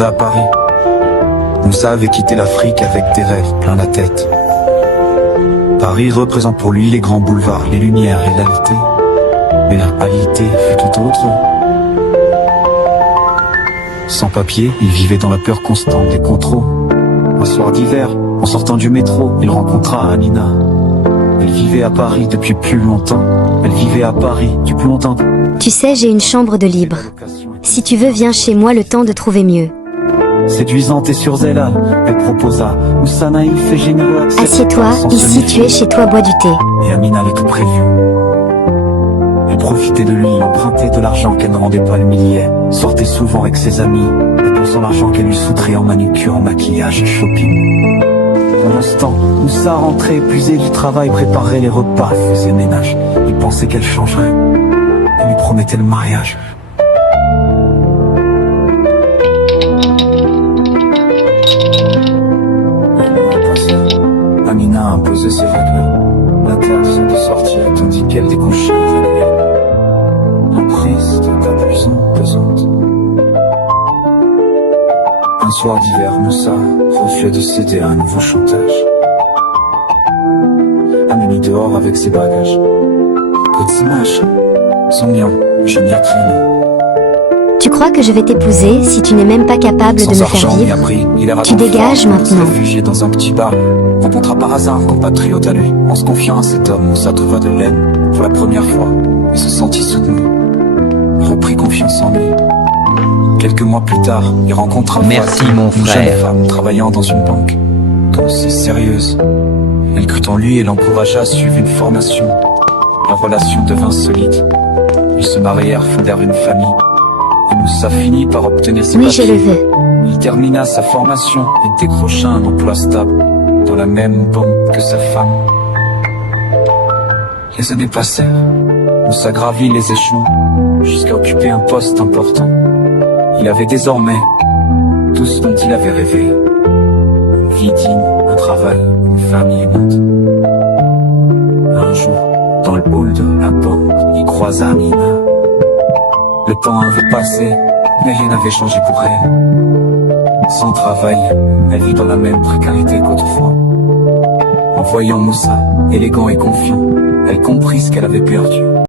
arriva à Paris. Moussa avait quitté l'Afrique avec des rêves plein la tête. Paris représente pour lui les grands boulevards, les lumières et la réalité. Mais la réalité fut tout autre. Sans papier, il vivait dans la peur constante des contrôles. Un soir d'hiver, en sortant du métro, il rencontra Amina. Elle vivait à Paris depuis plus longtemps. Elle vivait à Paris depuis plus longtemps. Tu sais, j'ai une chambre de libre. Si tu veux, viens chez moi le temps de trouver mieux. Séduisante et surzélale, elle proposa. Moussa naïf et généreux accepta. Assieds-toi, ici tu es chez toi, bois du thé. Et Amina avait tout prévu. Elle profitait de lui, empruntait de l'argent qu'elle ne rendait pas, le millier. Sortait souvent avec ses amis, et pour son argent qu'elle lui soutrait en manucure, en maquillage et shopping. Pour l'instant, Moussa rentrait épuisé du travail, préparait les repas, faisait le ménage. Il pensait qu'elle changerait. Elle lui promettait le mariage. Amina imposait ses valeurs, l'interdisant de sortir tandis qu'elle découchait l'emprise de capucine pesante. Un soir d'hiver, Moussa refusait de céder à un nouveau chantage. Elle mis dehors avec ses bagages. Petit match, son bien, je m'y accline. Tu crois que je vais t'épouser si tu n'es même pas capable de me faire vivre? Tu dégages maintenant. Réfugié dans un petit bar, rencontra par hasard un compatriote à lui. En se confiant à cet homme, Moussa trouva de l'aide pour la première fois et se sentit soutenu. Il reprit confiance en lui. Quelques mois plus tard, il rencontra mon une frère. jeune femme travaillant dans une banque. Douce et sérieuse, elle crut en lui et l'encouragea à suivre une formation. Leur relation devint solide. Ils se marièrent, fondèrent une famille. Et Moussa finit par obtenir ses Oui, je papiers. le veux. Il termina sa formation et décrocha un emploi stable dans la même banque que sa femme. Les années passèrent. Moussa gravit les échelons jusqu'à occuper un poste important. Il avait désormais tout ce dont il avait rêvé. Une vie digne, un travail, une famille aimante. Un jour, dans le hall de la banque, il croisa Amina. Le temps avait passé, mais rien n'avait changé pour elle. Sans travail, elle vit dans la même précarité qu'autrefois. En voyant Moussa, élégant et confiant, elle comprit ce qu'elle avait perdu.